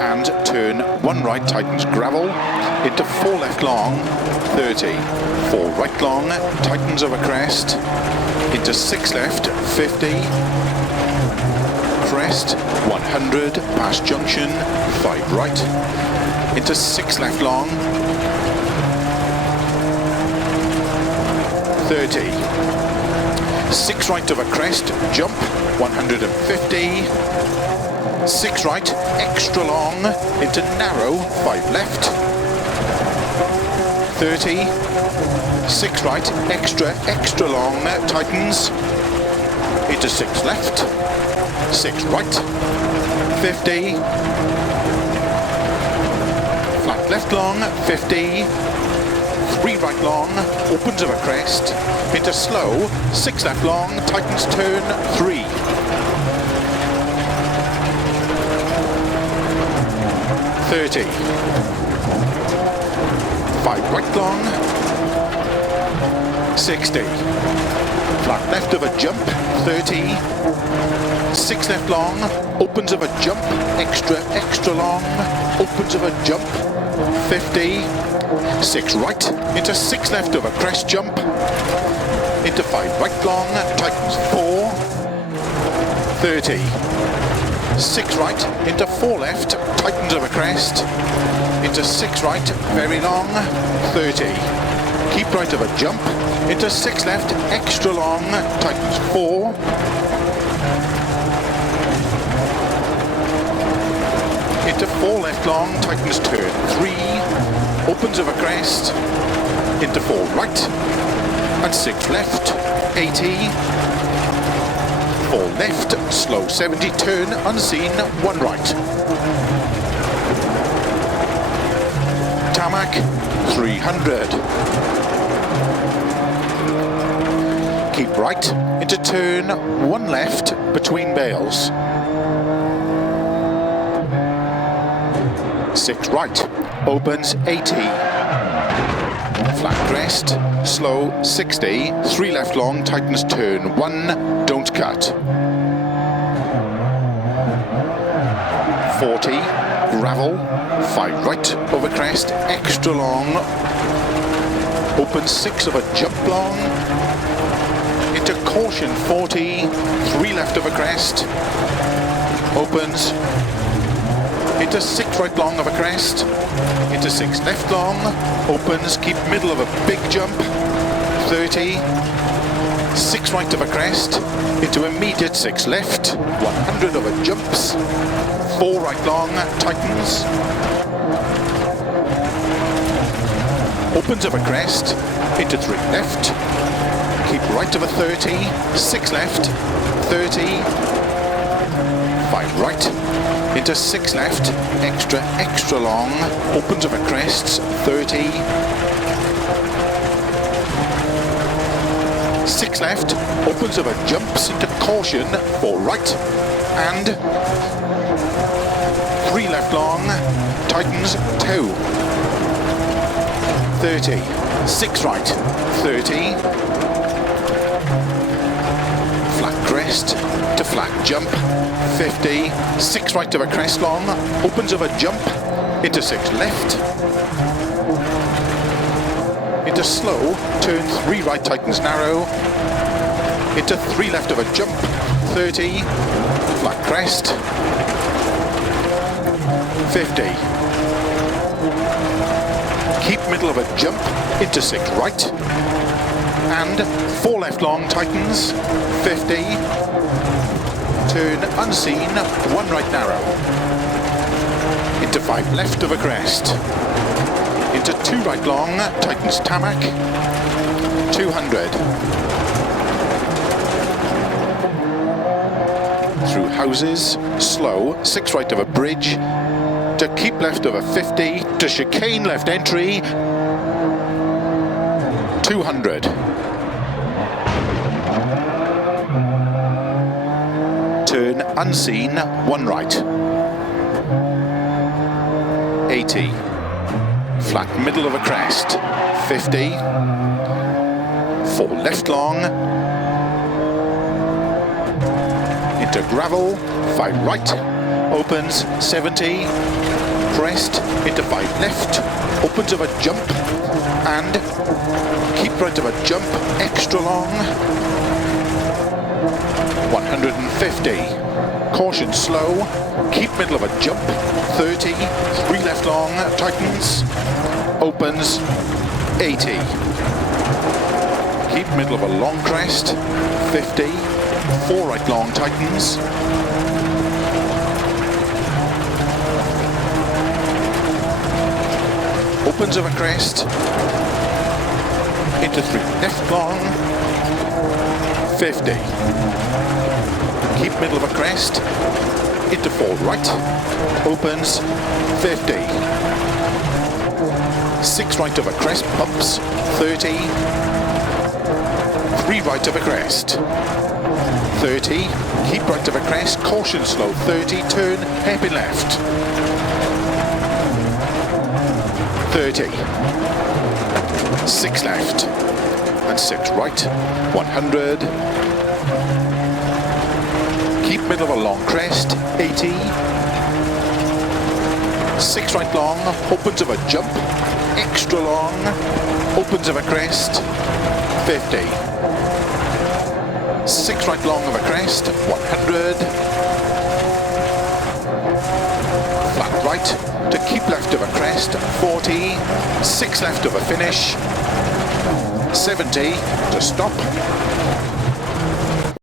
And turn 1 right, tightens gravel, into 4 left long, 30. 4 right long, tightens over crest, into 6 left, 50. Crest, 100, past junction, 5 right, into 6 left long, 30. 6 right over crest, jump, 150. 6 right, extra long, into narrow, 5 left, 30. 6 right, extra long, tightens, into 6 left, 6 right, 50. Flat left long, 50. 3 right long, opens over crest, into slow, 6 left long, tightens turn, 3. 30. 5 right long, 60. Flat left of a jump, 30. 6 left long, opens of a jump, extra long, opens of a jump, 50. 6 right, into 6 left of a crest jump, into 5 right long, tightens 4, 30. 6 right, into 4 left, tightens of a crest, into 6 right, very long, 30. Keep right of a jump, into 6 left, extra long, tightens 4. Into 4 left long, tightens turn 3. Opens of a crest, into 4 right, and 6 left, 80. 4 left, slow 70, turn unseen, 1 right. Tarmac, 300. Keep right, into turn 1 left, between bales. 6 right, opens 80. Flat crest, slow 60, 3 left long, tightens turn 1, don't cut. 40, gravel, 5 right over crest, extra long, opens 6 of a jump long, into caution 40, 3 left over crest, opens, into 6 right long of a crest, into 6 left long, opens, keep middle of a big jump, 30, 6 right of a crest, into immediate 6 left, 100 over jumps, 4 right long, tightens, opens of a crest, into 3 left, keep right of a 30, 6 left, 30, 5 right, into 6 left, extra long, opens of a crests, 30. 6 left, opens of a jumps into caution, 4 right, and 3 left long, tightens 2. 30. 6 right, 30. Flat crest to flat jump, 50. 6 right of a crest long, opens of a jump, into 6 left, into slow, turn 3 right, tightens narrow, into 3 left of a jump, 30, flat crest, 50. Keep middle of a jump, into 6 right, and 4 left long, tightens, 50, turn unseen, 1 right narrow, into 5 left of a crest, into 2 right long, tightens tarmac, 200. Through houses, slow, 6 right of a bridge, to keep left of a 50, to chicane left entry, 200. Turn unseen, 1 right. 80. Flat middle of a crest, 50. 4 left long, into gravel, 5 right, opens 70, crest into 5 left, opens of a jump, and keep right of a jump, extra long, 150, caution slow, keep middle of a jump, 30, 3 left long, tightens, opens 80, keep middle of a long crest, 50, 4 right long, tightens, opens of a crest, into 3 left long, 50, keep middle of a crest, into 4 right, opens 50, 6 right of a crest, bumps 30, 3 right of a crest, 30, keep right of a crest, caution slow, 30, turn, hairpin left, 30, 6 left, and 6 right, 100, keep middle of a long crest, 80, 6 right long, opens of a jump, extra long, opens of a crest, 50, 6 right long of a crest, 100, flat right, to keep left of a crest, 40, 6 left of a finish, 70, to stop,